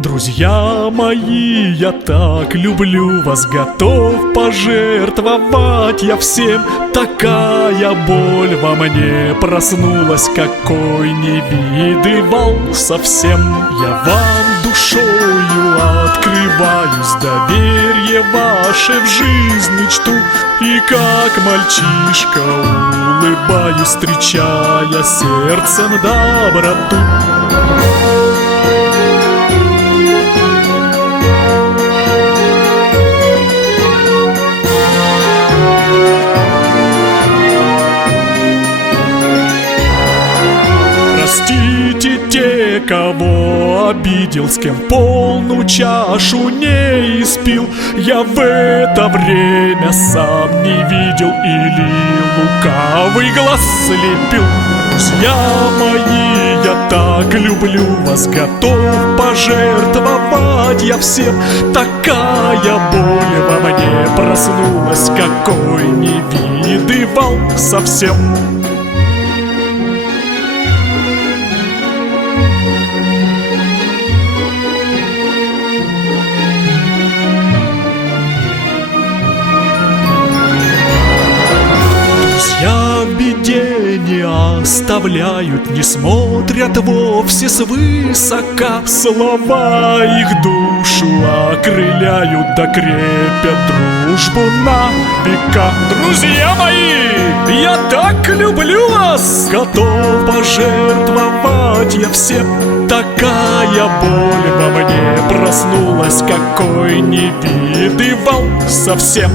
Друзья мои, я так люблю вас, готов пожертвовать я всем. Такая боль во мне проснулась, какой не видывал совсем. Я вам душою открываюсь, доверие ваше в жизни чту. И как мальчишка улыбаюсь, встречая сердцем доброту. Простите те, кого обидел, с кем полную чашу не испил. Я в это время сам не видел или лукавый глаз слепил. Друзья мои, я так люблю вас, готов пожертвовать я всем. Такая боль во мне проснулась, какой не видывал совсем. Друзья в беде не оставляют, не смотрят вовсе свысока. Слова их душу окрыляют, да крепят дружбу на века. Друзья мои, я так люблю вас, готов пожертвовать я всем. Такая боль во мне проснулась, какой не видывал совсем.